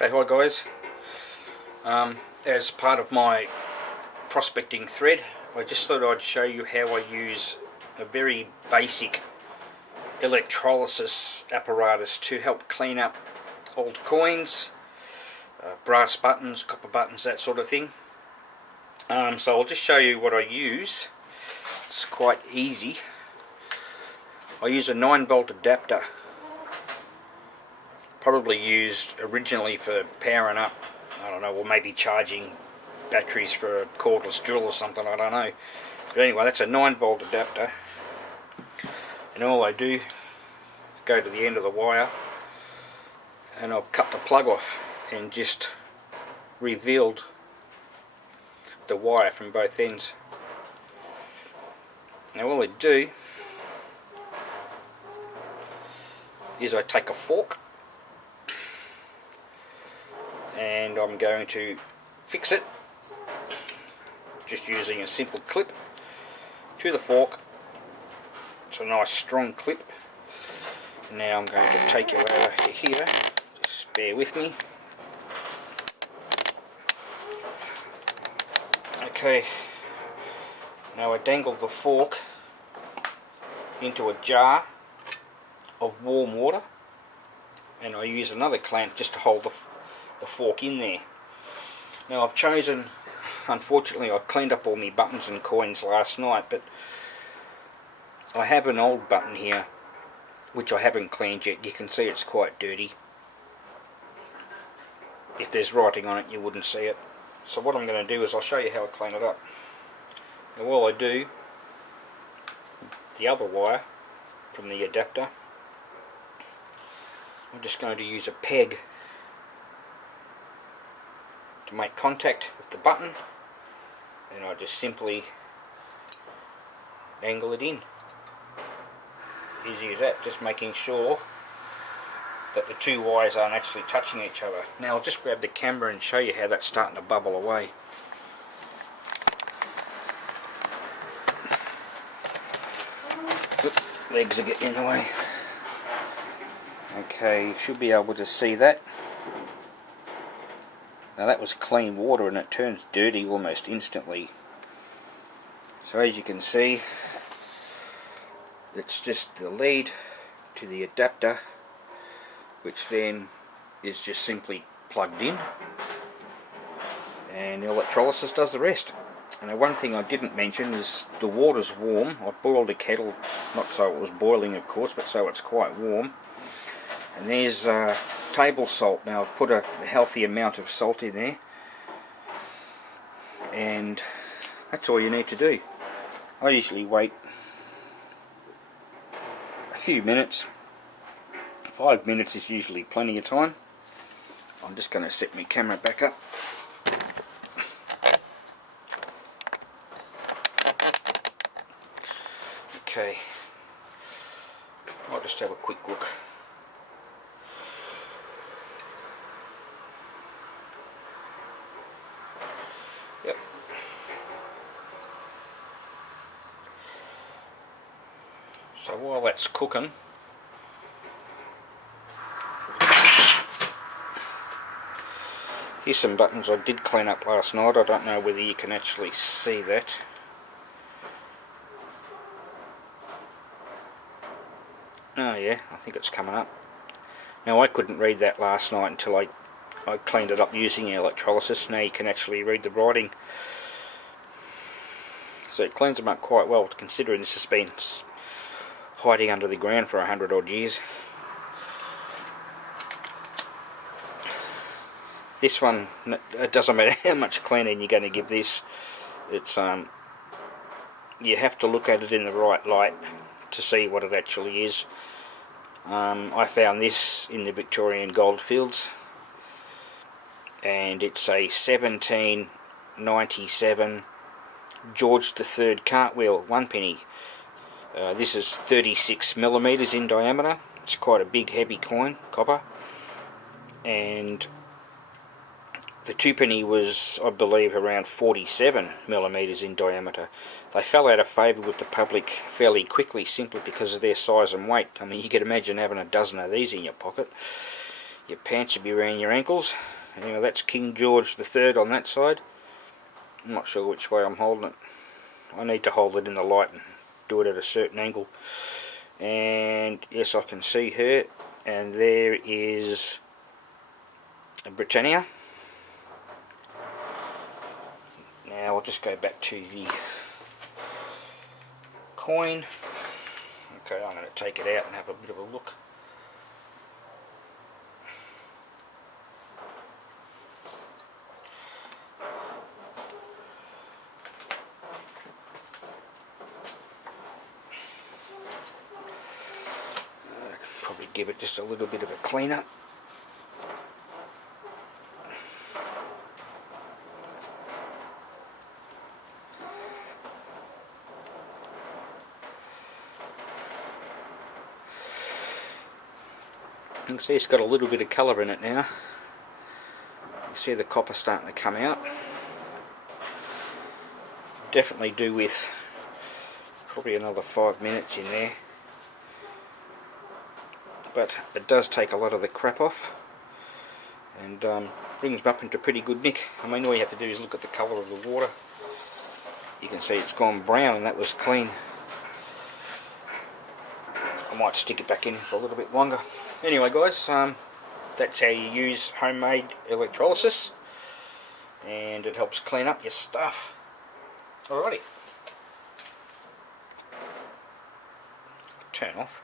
Okay, hi guys. As part of my prospecting thread, I just thought I'd show you how I use a very basic electrolysis apparatus to help clean up old coins, brass buttons, copper buttons, that sort of thing. So I'll just show you what I use. It's quite easy. I use a 9-volt adapter. Probably used originally for powering up, I don't know, or maybe charging batteries for a cordless drill or something, I don't know. But anyway, that's a 9-volt adapter, and all I do, go to the end of the wire, and I've cut the plug off and just revealed the wire from both ends. Now all I do is I take a fork and I'm going to fix it just using a simple clip to the fork. It's a nice strong clip. Now I'm going to take you over to here, just bear with me. Okay, now I dangle the fork into a jar of warm water, and I use another clamp just to hold the fork in there. Now I've chosen, unfortunately I cleaned up all my buttons and coins last night, but I have an old button here which I haven't cleaned yet. You can see it's quite dirty. If there's writing on it you wouldn't see it. So what I'm going to do is I'll show you how I clean it up. Now all I do, the other wire from the adapter, I'm just going to use a peg to make contact with the button, and I just simply angle it in. Easy as that, just making sure that the two wires aren't actually touching each other. Now I'll just grab the camera and show you how that's starting to bubble away. Oops, legs are getting in the way. Okay, you should be able to see that. Now that was clean water and it turns dirty almost instantly. So as you can see, it's just the lead to the adapter, which then is just simply plugged in, and the electrolysis does the rest. And one thing I didn't mention is the water's warm. I boiled a kettle, not so it was boiling of course, but so it's quite warm. And there's table salt. Now I've put a healthy amount of salt in there, and that's all you need to do. I usually wait a few minutes. 5 minutes is usually plenty of time. I'm just going to set my camera back up. Okay, I'll just have a quick look. Yep. So while that's cooking, here's some buttons I did clean up last night. I don't know whether you can actually see that. Oh yeah, I think it's coming up. Now I couldn't read that last night until I cleaned it up using electrolysis. Now you can actually read the writing. So it cleans them up quite well, considering this has been hiding under the ground for 100 odd years. This one, it doesn't matter how much cleaning you're going to give this. It's you have to look at it in the right light to see what it actually is. I found this in the Victorian goldfields, and it's a 1797 George III cartwheel 1 penny. This is 36mm in diameter. It's quite a big heavy coin, copper, and the 2 penny was, I believe, around 47mm in diameter. They fell out of favour with the public fairly quickly, simply because of their size and weight. I mean, you could imagine having a dozen of these in your pocket. Your pants should be around your ankles. Anyway, that's King George III on that side. I'm not sure which way I'm holding it. I need to hold it in the light and do it at a certain angle. And yes, I can see her. And there is a Britannia. Now I'll just go back to the coin. Okay, I'm going to take it out and have a bit of a look. Probably give it just a little bit of a clean up. You can see it's got a little bit of colour in it now. You see the copper starting to come out. Definitely do with probably another 5 minutes in there. But it does take a lot of the crap off and brings them up into pretty good nick. I mean, all you have to do is look at the colour of the water. You can see it's gone brown and that was clean. I might stick it back in for a little bit longer. Anyway guys, that's how you use homemade electrolysis, and it helps clean up your stuff. Alrighty. Turn off.